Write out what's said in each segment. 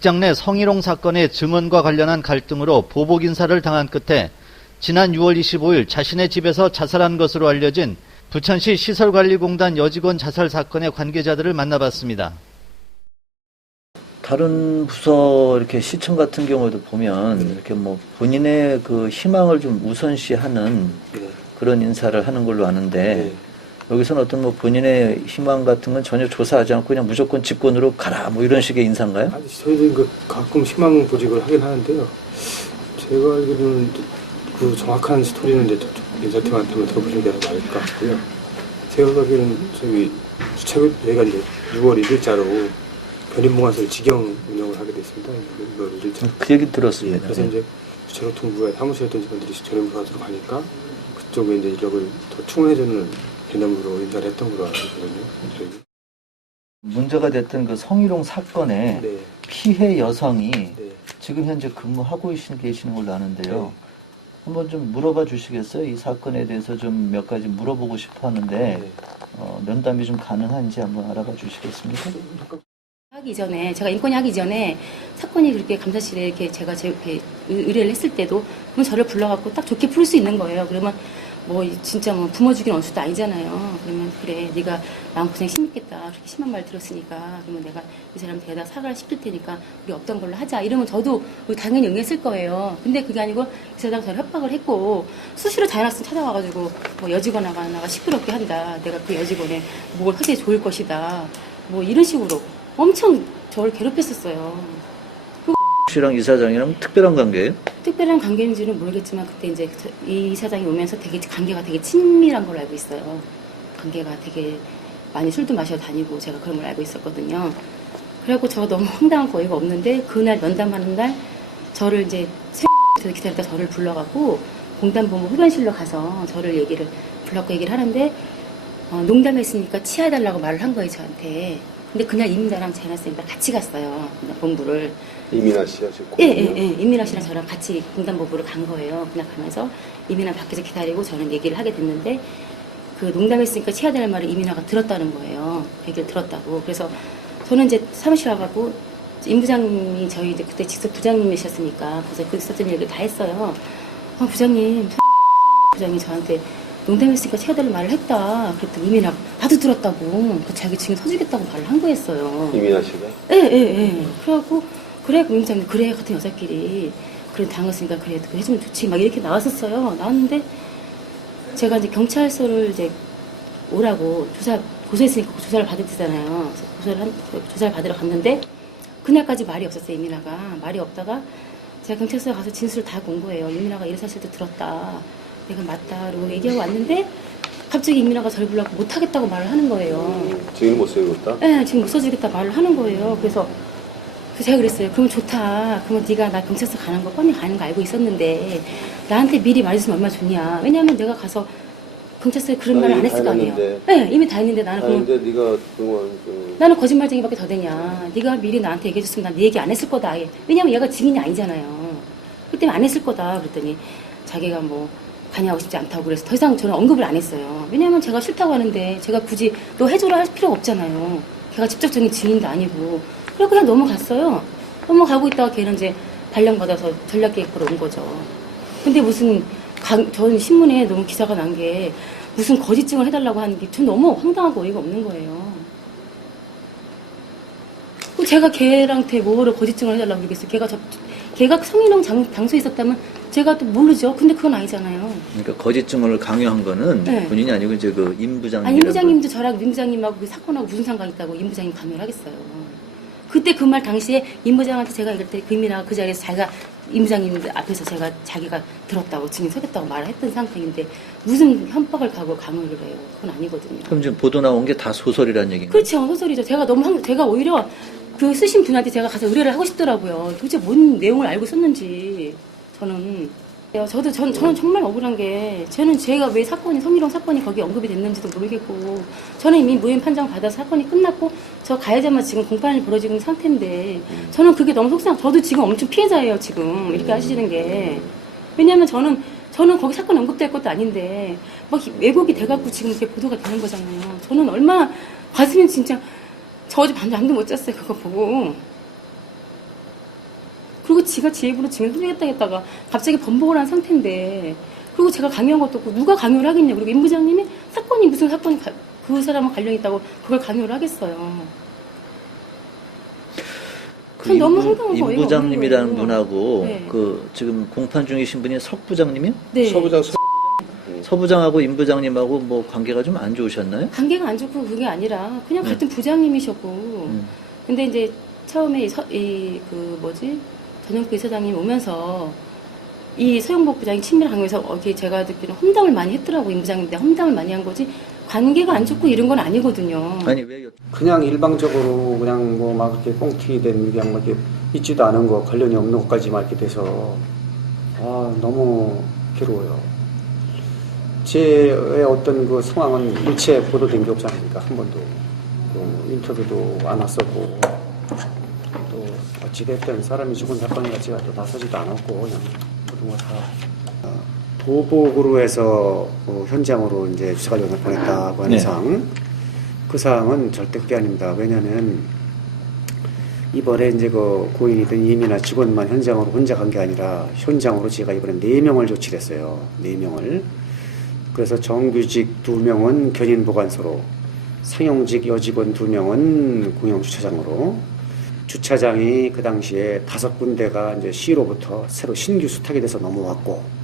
직장 내 성희롱 사건의 증언과 관련한 갈등으로 보복 인사를 당한 끝에 지난 6월 25일 자신의 집에서 자살한 것으로 알려진 부천시 시설관리공단 여직원 자살 사건의 관계자들을 만나봤습니다. 다른 부서 이렇게 시청 같은 경우에도 보면 이렇게 뭐 본인의 그 희망을 좀 우선시하는 그런 인사를 하는 걸로 아는데 여기서는 어떤 뭐 본인의 희망 같은 건 전혀 조사하지 않고 그냥 무조건 직권으로 가라 뭐 이런 식의 인사인가요? 아니, 저희도 그 가끔 희망 보직을 하긴 하는데요. 제가 알기로는 그 정확한 스토리는 이제 인사팀한테 들어보신 게 맞을 것 같고요. 제가 가기에는 저기 주최 저희가 이제 6월 1일자로 변인봉화소를 직영 운영을 하게 됐습니다. 6월 1일자. 그 얘기 들었습니다. 예, 그래서 이제 주최교통부에 사무실했던 직원들이 변인봉화소로 가니까 그쪽에 이제 인력을 더 충원해주는 개념으로 인사를 했던 걸로 알고 있거든요. 문제가 됐던 그 성희롱 사건에 피해 여성이 지금 현재 근무하고 계시는 걸로 아는데요. 한번 좀 물어봐 주시겠어요? 이 사건에 대해서 좀 몇 가지 물어보고 싶어 하는데 면담이 좀 가능한지 한번 알아봐 주시겠습니까? 하기 전에 제가 인권위 하기 전에 사건이 그렇게 감사실에 이렇게 제가 이렇게 의뢰를 했을 때도 그럼 저를 불러갖고 딱 좋게 풀 수 있는 거예요. 그러면 뭐 진짜 뭐 부모 죽이는 원수도 아니잖아요. 그러면 그래 네가 마음고생 심했겠다. 그렇게 심한 말 들었으니까 그러면 내가 이 사람한테 대다 사과를 시킬 테니까 우리 없던 걸로 하자. 이러면 저도 당연히 응했을 거예요. 근데 그게 아니고 이 사람 저를 협박을 했고 수시로 다른 학생 찾아와가지고 뭐 여직원 나가 시끄럽게 한다. 내가 그 여직원의 목을 허세에 좋을 것이다. 뭐 이런 식으로 엄청 저를 괴롭혔었어요. 씨랑 이사장이랑 특별한 관계예요? 특별한 관계인지는 모르겠지만 그때 이제 이 이사장이 오면서 되게 관계가 되게 친밀한 걸로 알고 있어요. 관계가 되게 많이 술도 마셔 다니고 제가 그런 걸 알고 있었거든요. 그래갖고 저 너무 황당한 거이가 없는데 그날 면담하는 날 저를 이제 새벽에 기다렸다 저를 불러갖고 공단본부 흡연실로 가서 저를 불렀고 얘기를 하는데 농담했으니까 치아해달라고 말을 한 거예요 저한테. 근데 그날 이민아랑 재나 쌤이랑 같이 갔어요. 본부를. 이민아 씨가 지금 예. 이민아 씨랑 저랑 같이 공단본부를 간 거예요. 그날 가면서 이민아 밖에서 기다리고 저는 얘기를 하게 됐는데 그 농담했으니까 치아될 말을 이민아가 들었다는 거예요. 얘기를 들었다고. 그래서 저는 이제 사무실 와가지고 임 부장님이 저희 이제 그때 직접 부장님이셨으니까 그래서 그 있었던 얘기를 다 했어요. 부장님 저한테 농담했으니까 치아될 말을 했다. 그랬더니 이민아가 나도 들었다고. 그 자기 지금 서주겠다고 말을 한 거였어요. 이민아 씨가? 예. 그래갖고 그래 임장님 그래 같은 여자끼리 그래 당했으니까 그래 그거 해주면 좋지 막 이렇게 나왔었어요. 나왔는데 제가 이제 경찰서를 이제 오라고 고소했으니까 조사를 받을 때잖아요. 조사를 받으러 갔는데 그날까지 말이 없었어요. 이민아가 말이 없다가 제가 경찰서에 가서 진술을 다 본 거예요. 이민아가 이런 사실도 들었다. 내가 맞다라고 얘기하고 왔는데 갑자기 이민아가 저를 불러서 못하겠다고 말을 하는 거예요. 지금 못 써주겠다? 네, 지금 못 써주겠다 말을 하는 거예요. 그래서 제가 그랬어요. 그러면 좋다. 그러면 네가 나 경찰서 가는 거 뻔히 가는 거 알고 있었는데 나한테 미리 말해주면 얼마나 좋냐. 왜냐하면 내가 가서 경찰서에 그런 말을 안 했을 거 아니에요. 네, 이미 다 했는데 나는 근데 네가 그동안 나는 거짓말쟁이밖에 더 되냐. 네가 미리 나한테 얘기해줬으면 난 네 얘기 안 했을 거다. 왜냐하면 얘가 증인이 아니잖아요. 그 때문에 안 했을 거다. 그랬더니 자기가 뭐 관여하고 싶지 않다고 그래서 더 이상 저는 언급을 안 했어요. 왜냐하면 제가 싫다고 하는데 제가 굳이 너 해줘라 할 필요가 없잖아요. 걔가 직접적인 증인도 아니고. 그래서 그냥 넘어갔어요. 넘어가고 있다가 걔는 이제 발령받아서 전략기획부로 온 거죠. 근데 무슨 저는 신문에 너무 기사가 난 게 무슨 거짓증을 해달라고 하는 게 전 너무 황당하고 어이가 없는 거예요. 제가 걔한테 뭐를 거짓증을 해달라고 그러겠어요. 걔가 성희롱 장소에 있었다면 제가 또 모르죠. 근데 그건 아니잖아요. 그러니까 거짓증을 강요한 거는 본인이 아니고 이제 그 임 부장님. 임 부장님도 저랑 임 부장님하고 그 사건하고 무슨 상관이 있다고 임 부장님 강요를 하겠어요. 그때 그 말 당시에 임 부장한테 제가 이럴 때 그 이민아가 그 자리에서 자기가 임 부장님 앞에서 자기가 들었다고 증인 서겠다고 말을 했던 상태인데 무슨 협박을 가고 강요를 해요. 그건 아니거든요. 그럼 지금 보도 나온 게 다 소설이라는 얘기인가요? 그렇죠. 소설이죠. 제가 오히려 그 쓰신 분한테 제가 가서 의뢰를 하고 싶더라고요. 도대체 뭔 내용을 알고 썼는지 저는 정말 억울한 게 제가 왜 성희롱 사건이 거기 언급이 됐는지도 모르겠고 저는 이미 무혐의 판정 받아서 사건이 끝났고 저 가해자만 지금 공판이 벌어지고 있는 상태인데 저는 그게 너무 저도 지금 엄청 피해자예요. 지금 이렇게 하시는 게. 왜냐하면 저는 거기 사건 언급될 것도 아닌데 막 왜곡이 돼갖고 지금 이렇게 보도가 되는 거잖아요. 저는 얼마나 가슴이 진짜 저 어제 밤잠도 못 잤어요. 그거 보고. 그리고 지가 제 입으로 증인 소개했다 했다가 갑자기 번복을 한 상태인데, 그리고 제가 강요한 것도 없고 누가 강요를 하겠냐고. 그리고 임 부장님이 사건이 무슨 사건이 그 사람은 관련 있다고 그걸 강요를 하겠어요. 그 너무 황당한 임 거예요. 부장님이라는 거예요. 분하고 네. 그 지금 공판 중이신 분이 석 부장님이요? 네. 서 부장하고 임 부장님하고 뭐 관계가 좀 안 좋으셨나요? 관계가 안 좋고 그게 아니라 그냥 같은 부장님이셨고, 근데 이제 처음에 전용표 이사장님 오면서 이 서영복 부장이 친밀 강요해서 제가 듣기로는 험담을 많이 했더라고. 임 부장님인데 험담을 많이 한 거지 관계가 안 좋고 이런 건 아니거든요. 아니 왜 그냥 일방적으로 그냥 뭐 막 이렇게 꽁튀된 그냥 막 이렇게 있지도 않은 거 관련이 없는 것까지 막 이렇게 돼서 너무 괴로워요. 제 어떤 그 상황은 일체 보도된 게 없지 않습니까? 한 번도 인터뷰도 안 왔었고 또 어찌됐든 사람이 죽은 사건이 같이 또 나서지도 않았고 그냥 모든 거 다 보복으로 해서 현장으로 이제 수사관을 보냈다고 하는 네. 사항, 그 사항은 절대 그게 아닙니다. 왜냐하면 이번에 이제 그 고인이든 임이나 직원만 현장으로 혼자 간 게 아니라 현장으로 제가 이번에 4명을 조치를 했어요. 4명을. 그래서 정규직 2명은 견인보관소로, 상용직 여직원 2명은 공영주차장으로, 주차장이 그 당시에 5군데가 이제 시로부터 새로 신규 수탁이 돼서 넘어왔고,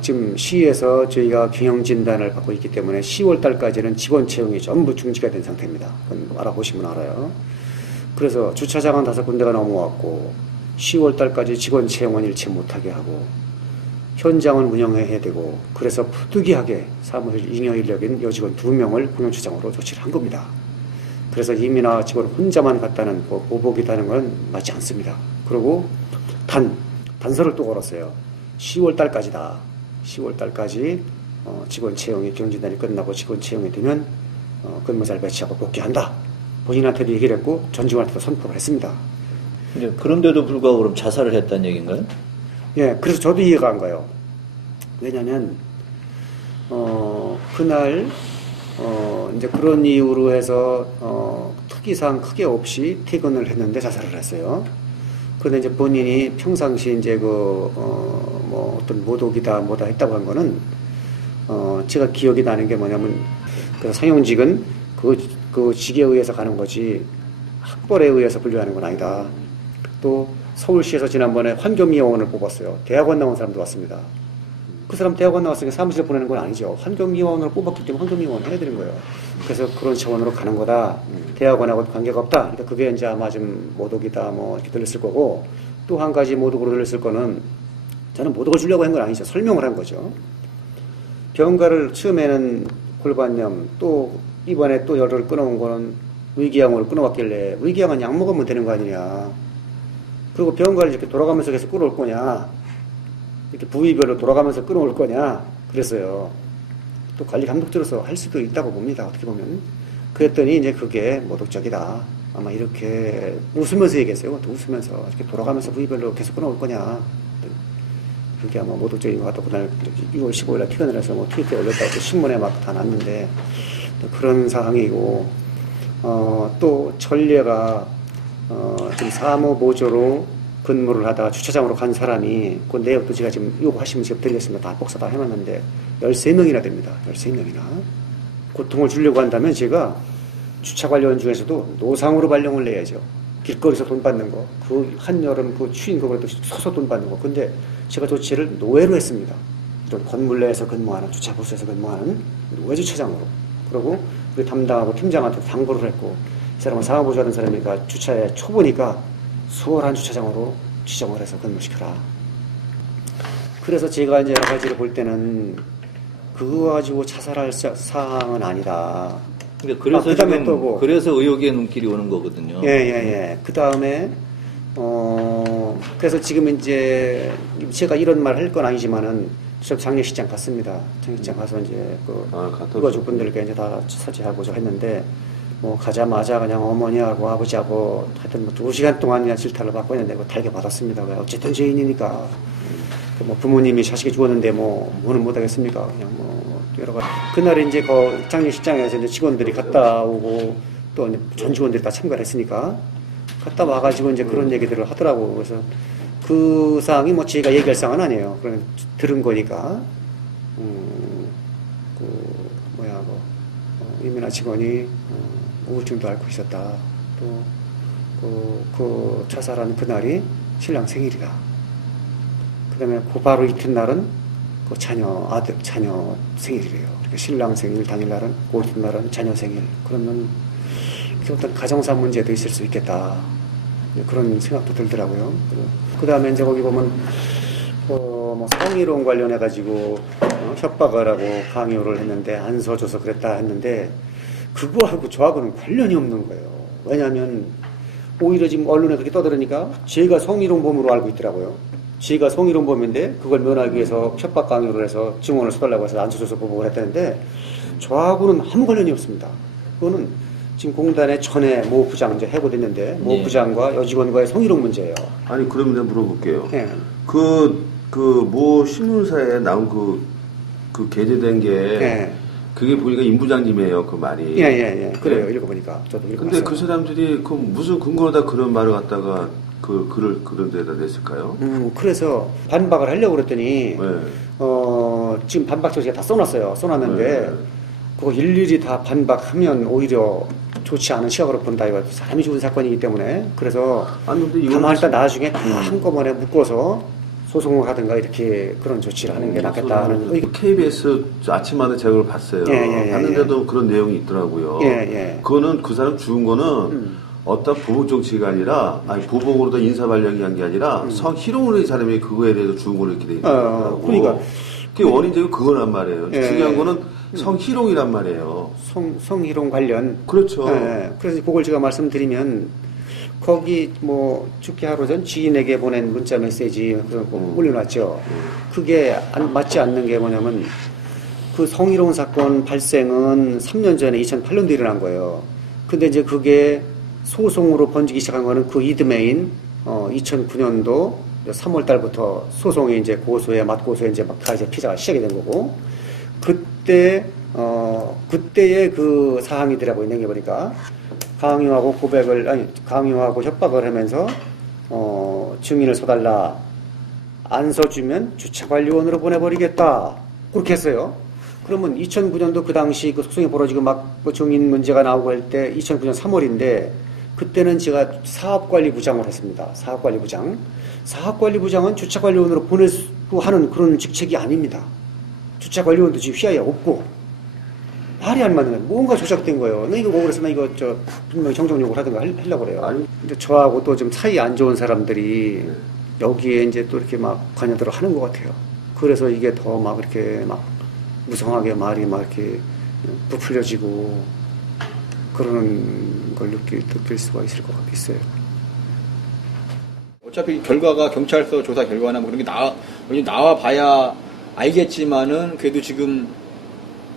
지금 시에서 저희가 경영진단을 받고 있기 때문에 10월 달까지는 직원 채용이 전부 중지가 된 상태입니다. 그건 알아보시면 알아요. 그래서 주차장은 5군데가 넘어왔고, 10월 달까지 직원 채용은 일체 못하게 하고, 현장은 운영해야 되고, 그래서 부득이하게 사무실 잉여 인력인 여직원 2명을 공영주차장으로 조치를 한 겁니다. 그래서 임이나 직원 혼자만 갔다는 보복이라는 건 맞지 않습니다. 그리고 단서를 또 걸었어요. 10월 달까지다. 10월 달까지 직원 채용이 경진단이 끝나고 직원 채용이 되면 근무자를 배치하고 복귀한다. 본인한테도 얘기를 했고 전직원한테도 선포를 했습니다. 그런데도 불구하고 그럼 자살을 했다는 얘기인가요? 예, 그래서 저도 이해가 안 가요. 왜냐면 그날 이제 그런 이유로 해서 특이사항 크게 없이 퇴근을 했는데 자살을 했어요. 그런데 이제 본인이 평상시 이제 뭐 어떤 모독이다 뭐다 했다고 한 거는 제가 기억이 나는 게 뭐냐면 그 상용직은 그 직에 의해서 가는 거지 학벌에 의해서 분류하는 건 아니다. 또 서울시에서 지난번에 환경미화원을 뽑았어요. 대학원 나온 사람도 왔습니다. 그 사람 대학원 나왔으니까 사무실에 보내는 건 아니죠. 환경미화원을 뽑았기 때문에 환경미화원 해야 되는 거예요. 그래서 그런 차원으로 가는 거다. 대학원하고 관계가 없다. 그러니까 그게 이제 아마 좀 모독이다 뭐 이렇게 들렸을 거고, 또 한 가지 모독으로 들렸을 거는 저는 모독을 주려고 한 건 아니죠. 설명을 한 거죠. 병가를 처음에는 골반염, 또 이번에 또 열을 끊어온 거는 위궤양으로 끊어왔길래 위궤양은 약 먹으면 되는 거 아니냐. 그리고 병가를 이렇게 돌아가면서 계속 끊어올 거냐. 이렇게 부위별로 돌아가면서 끊어올 거냐. 그랬어요. 또 관리 감독들로서 할 수도 있다고 봅니다. 어떻게 보면. 그랬더니 이제 그게 모독적이다. 아마 이렇게 웃으면서 얘기했어요. 또 웃으면서 이렇게 돌아가면서 부위별로 계속 끊어올 거냐. 그게 아마 모독적인 것 같다고 그날 6월 15일에 퇴근을 해서 뭐 트위터에 올렸다고 또 신문에 막 다 났는데 그런 상황이고, 또 전례가 지금 사무보조로 근무를 하다가 주차장으로 간 사람이 그 내역도 제가 지금 요구하시면 지금 드리겠습니다. 다 복사 다 해놨는데 13명이나 됩니다. 13명이나. 고통을 주려고 한다면 제가 주차 관련 중에서도 노상으로 발령을 내야죠. 길거리에서 돈 받는 거, 그 한여름 그 추인 그걸로 서서 돈 받는 거. 근데 제가 조치를 노예로 했습니다. 이런 건물 내에서 근무하는, 주차부스에서 근무하는 노예 주차장으로. 그리고 우리 담당하고 팀장한테 당부를 했고, 이 사람은 사무보조하는 사람이니까 주차에 초보니까 수월한 주차장으로 지정을 해서 근무시켜라. 그래서 제가 이제 여러 가지를 볼 때는 그거 가지고 자살할 사항은 아니다. 그러니까 그래서 그다음에 지금 또 뭐, 그래서 의혹의 눈길이 오는 거거든요. 예. 그 다음에 그래서 지금 이제 제가 이런 말 할 건 아니지만은 저 장례식장 갔습니다. 장례식장 가서 이제 그 유가족분들께 이제 다 사죄하고자 했는데, 뭐 가자마자 그냥 어머니하고 아버지하고 하여튼 뭐 2시간 동안 그냥 질타를 받고 있는데 뭐 달게 받았습니다. 왜 어쨌든 죄인이니까. 뭐 부모님이 자식이 죽었는데 뭐는 못하겠습니까? 그냥 뭐 여러 가지. 그날에 이제 그 장례식장에서 이제 직원들이 갔다 오고 또 전 직원들이 다 참가를 했으니까 갔다 와가지고 이제 그런 얘기들을 하더라고. 그래서 그 사항이 뭐 저희가 얘기할 사항은 아니에요. 그런 들은 거니까. 이민아 직원이 우울증도 앓고 있었다. 또 그 자살한 그날이 신랑 생일이다. 그다음에 그 바로 이튿날은 그 자녀 생일이래요. 그러니까 신랑 생일 당일날은 그 이튿날은 자녀 생일. 그러면 어떤 가정사 문제도 있을 수 있겠다. 그런 생각도 들더라고요. 그 다음에 이제 거기 보면 뭐 성희롱 관련해 가지고 협박을 하고 강요를 했는데 안 서줘서 그랬다 했는데 그거하고 저하고는 관련이 없는 거예요. 왜냐하면 오히려 지금 언론에 그렇게 떠들으니까 제가 성희롱범으로 알고 있더라고요. 제가 성희롱범인데 그걸 면하기 위해서 협박 강요를 해서 증언을 써달라고 해서 안 서줘서 보복을 했다는데 저하고는 아무 관련이 없습니다. 그거는 지금 공단의 전에 모 부장 이제 해고됐는데 모 부장과 여직원과의 성희롱 문제예요. 아니 그러면 내가 물어볼게요. 네. 모 신문사에 나온 그 게재된 게 네. 그게 보니까 임 부장님이에요. 그 말이. 예. 그래요. 읽어보니까 저도 읽어봤어요. 근데 그 사람들이 그 무슨 근거로다 그런 말을 갖다가 그 글을 그런 데다 냈을까요? 그래서 반박을 하려고 그랬더니 네. 지금 반박 조치가 다 써놨어요. 써놨는데 네. 그거 일일이 다 반박하면 오히려 좋지 않은 시각으로 본다. 이거 사람이 죽은 사건이기 때문에 그래서 아니 근데 이거 가만 일단 나중에 다 한꺼번에 묶어서 소송을 하든가 이렇게 그런 조치를 하는 게 낫겠다는 의견. KBS 아침마다 제가 그걸 봤어요. 봤는데도 그런 내용이 있더라고요. 그거는 그 사람 죽은 거는 어떤 보복 정치가 아니라 보복으로 도 인사 발령이 한 게 아니라 성희롱으로 이 사람이 그거에 대해서 죽은 걸로 이렇게 돼 있더라고요. 그러니까 그 원인적으로 그거란 말이에요. 중요한 거는 성희롱이란 말이에요. 성희롱 관련. 그렇죠. 그래서 그걸 제가 말씀드리면 거기 뭐 죽기 하루 전 지인에게 보낸 문자 메시지 그런 거 올려놨죠. 그게 맞지 않는 게 뭐냐면 그 성희롱 사건 발생은 3년 전에 2008년도에 일어난 거예요. 근데 이제 그게 소송으로 번지기 시작한 거는 그 이듬해인 2009년도 3월 달부터 소송이 이제 맞고소에 이제 막 다 이제 피자가 시작이 된 거고 그때의 그 사항이더라고요. 냉겨보니까. 강요하고 협박을 하면서, 증인을 서달라. 안 서주면 주차관리원으로 보내버리겠다. 그렇게 했어요. 그러면 2009년도 그 당시 그 소송이 벌어지고 막 증인 문제가 나오고 할 때 2009년 3월인데, 그때는 제가 사업관리부장을 했습니다. 사업관리부장은 주차관리원으로 보내고 하는 그런 직책이 아닙니다. 주차관리원도 지금 휘하에 없고, 말이 안 맞는 거예요. 뭔가 조작된 거예요. 나 이거 억울해서 나 이거 분명히 정정욕을 하든가 하려고 그래요. 아니. 근데 저하고 또 좀 사이 안 좋은 사람들이 여기에 이제 또 이렇게 막 관여들을 하는 것 같아요. 그래서 이게 더 막 이렇게 막 무성하게 말이 막 이렇게 부풀려지고 그러는 걸 느낄 수가 있을 것 같겠어요. 어차피 결과가 경찰서 조사 결과나 뭐 그런 게 나와 봐야 알겠지만은 그래도 지금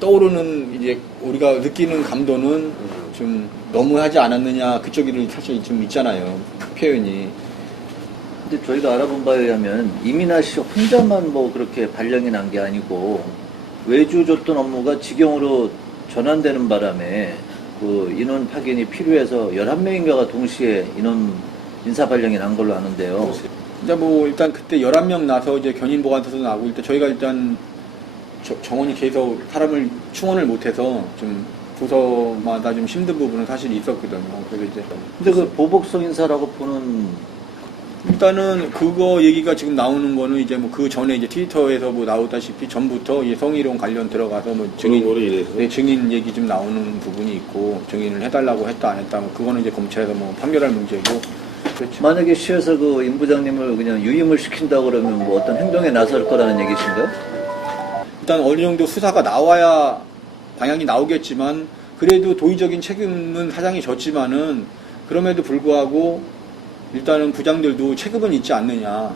떠오르는 이제 우리가 느끼는 감도는 좀 너무 하지 않았느냐 그쪽이 사실 좀 있잖아요. 표현이. 근데 저희가 알아본 바에 의하면 이민아 씨 혼자만 뭐 그렇게 발령이 난 게 아니고 외주 줬던 업무가 직영으로 전환되는 바람에 그 인원 파견이 필요해서 11명인가가 동시에 인사 발령이 난 걸로 아는데요. 이제 뭐 일단 그때 11명 나서 이제 견인 보관소도 나고 일단 저희가 일단 정원이 계속 사람을 충원을 못해서 좀 부서마다 좀 힘든 부분은 사실 있었거든요. 그래서 이제 근데 그 보복성 인사라고 보는 일단은 그거 얘기가 지금 나오는 거는 이제 뭐 그 전에 이제 트위터에서 뭐 나오다시피 전부터 이제 성희롱 관련 들어가서 뭐 증인 얘기 좀 나오는 부분이 있고 증인을 해달라고 했다 안 했다 뭐 그거는 이제 검찰에서 뭐 판결할 문제고. 그렇죠. 만약에 시에서 그 임 부장님을 그냥 유임을 시킨다 그러면 뭐 어떤 행동에 나설 거라는 얘기신가요? 일단 어느 정도 수사가 나와야 방향이 나오겠지만 그래도 도의적인 책임은 사장이 졌지만은 그럼에도 불구하고 일단은 부장들도 체급은 있지 않느냐.